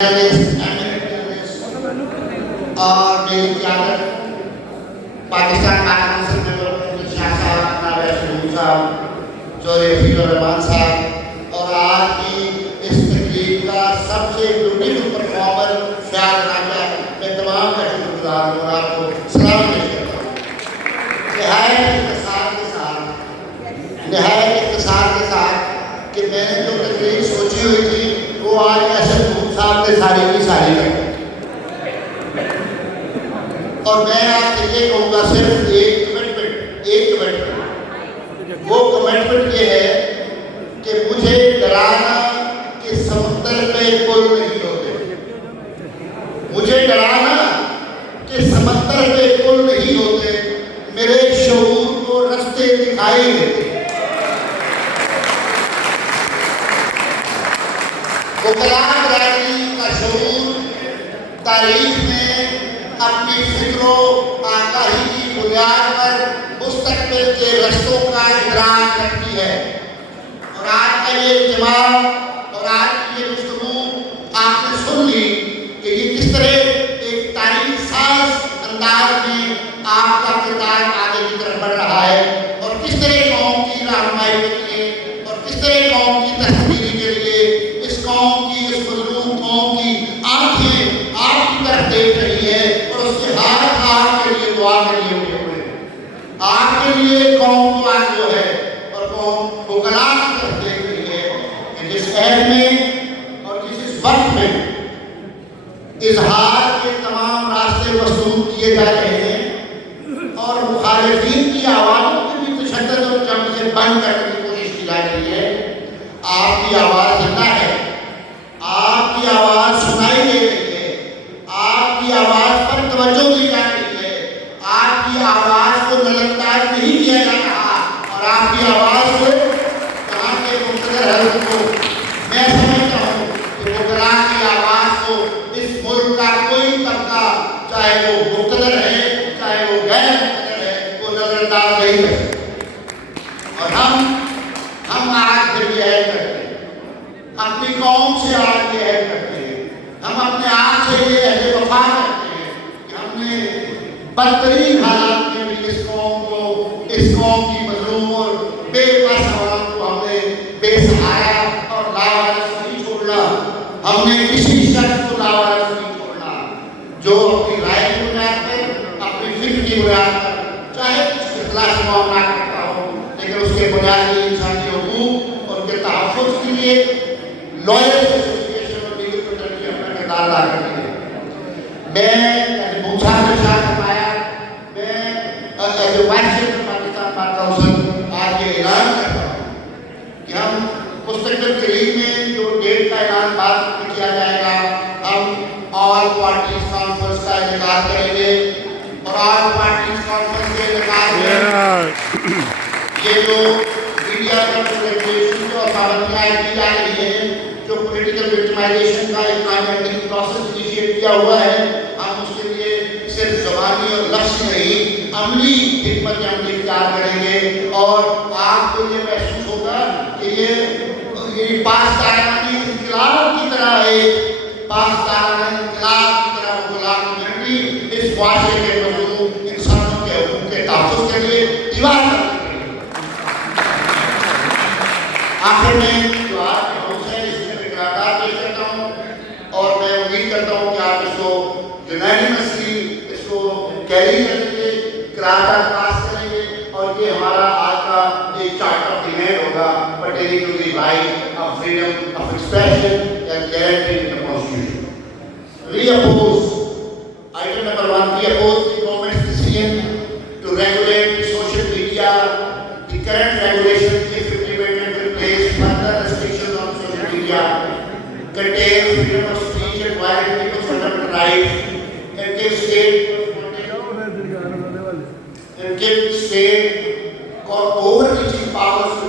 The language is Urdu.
اور میری قیادت پاکستان قانون سے شاہ صاحب، ناوے سلیم صاحب، چوہدری حفیظ الرحمان صاحب، اور آج کی اس تقریب کا سب سے بیوٹیفل پرفارمر فیاض راجہ، میں تمام کا شکر گزار ہوں اور آپ کو سلام پیش کرتا ہوں۔ نہایت اختصار کے ساتھ کہ میں نے جو تقریر سوچی ہوئی تھی وہ آج ایسے صاحب نے ساری کی ساری کر، اور میں آپ سے یہ کہوں گا صرف ایک کمنٹمنٹ، وہ کمنٹمنٹ یہ ہے کہ مجھے ڈرانا کہ سمندر پہ پل نہیں ہوتے، مجھے ڈرانا کہ سمندر پہ پل نہیں ہوتے، میرے شعور کو رستے دکھائی دیتے۔ وکلاء برادری کا شعور تاریخ میں اپنی فکر و آگاہی کی بنیاد پر مستقبل کے رستوں کا ادراک رکھتی ہے، اور آج کا یہ اجتماع اور آج کی یہ گفتگو آپ نے سن لی کہ یہ کس طرح ایک تاریخ ساز انداز میں آپ کا کردار آگے کی طرف بڑھ رہا ہے، اور کس طرح قوم کی رہنمائی کے لیے اور کس طرح قوم کی تحریری کے لیے اس قوم کی، اس مظلوم قوم کی آنکھیں آپ کی طرف دیکھ رہی ہے، اور اس کے ہاتھ آپ کے لیے دعا کے لیے اٹھے ہوئے ہیں۔ آپ کے لیے قوم دعا جو ہے اور قوم وکلاء کی طرف دیکھ رہی ہے کہ جس عہد میں اور جس وقت میں اظہار کے تمام راستے مسدود کیے جا رہے ہیں اور مخالفین کی آوازوں کو بھی تشدد اور جنگ سے بند کرنے کی کوشش کی جا رہی ہے، آپ کی آواز زندہ ہے، آپ کی آواز سنائی دے رہی ہے، آپ کی آواز پر توجہ دی جا رہی ہے، آپ کی آواز کو نظر انداز نہیں کیا جا رہا، اور آپ کی آواز کو یہاں کے مقتدر حضرت کو میں سمجھتا ہوں کہ وکلاء کی آواز کو اس ملک کا کوئی طبقہ، چاہے وہ مقتدر ہے چاہے وہ غیر مقتدر ہے، وہ نظر انداز نہیں کر سکتا۔ اور ہم آج پھر یہ عہد کرتے ہیں، اپنی قوم سے آج یہ عہد کرتے ہیں، ہم اپنے آپ سے یہ عہد وفا کرتے ہیں کہ ہم نے بدترین حالات میں بھی اس قوم کی مظلوم اور بے بس عوام کو ہم نے بے سہارا اور لاوارث نہیں چھوڑنا، ہم نے کسی شخص کو لاوارث نہیں چھوڑنا جو اپنی رائے کی بنیاد پر، اپنی فکر کی بنیاد پر، چاہے کچھ اخلاص معاملات کرتا ہو، لیکن اس کے بنیادی انسانی حقوق اور ان کے تحفظ کے لیے لائرز ایسوسی ایشن اور لیگل فریڈم کی اپنا کردار ادا کرتی ہے۔ میں موسیٰ نے ارشاد فرمایا، میں as a vice chairman Pakistan bar council آج یہ اعلان کرتا ہوں کہ ہم مستقبل قریب میں جو ڈیٹ کا اعلان بعد میں کیا جائے گا، ہم آل پارٹیز کانفرنس کا انعقاد کریں گے، اور آل پارٹیز کانفرنس کے انعقاد میں یہ جو میڈیا کا ریگولیشن اور پابندیاں کی جا رہی ہیں، جو پولیٹیکل وکٹمائزیشن کا ایک کانٹینٹنگ پروسیس انیشیٹ کیا ہوا ہے، ہم اس کے لیے صرف زبانی اور لفظ نہیں، عملی حکمت عملی اختیار کریں گے، اور آپ کو یہ محسوس ہوگا کہ یہ پاسدارانہ انقلاب کی طرح ہے، پاسدارانہ انقلاب کی طرح وکلاء کمیونٹی اس معاشرے کے مظلوم انسانوں کے حقوق کے تحفظ کے لیے دیوار کرتی ہے۔ آخر میں جو آج کے ہاؤس ہے اس میں قرارداد پیش کرتا ہوں، اور میں امید کرتا ہوں کہ آپ اس کو یونانیمسلی اس کو کیری کریں گے، قرارداد پاس کریں گے، اور یہ ہمارا آج کا ایک چارٹ آف ڈیمانڈ ہوگا pertaining to the right of freedom of expression and guaranteed in the Constitution. We oppose item number 1. We oppose the government's decision to regulate social media. The current regulation, if implemented, will place further restrictions on social media, curtail freedom of speech and violate people's fundamental rights, and give state or overreaching powers to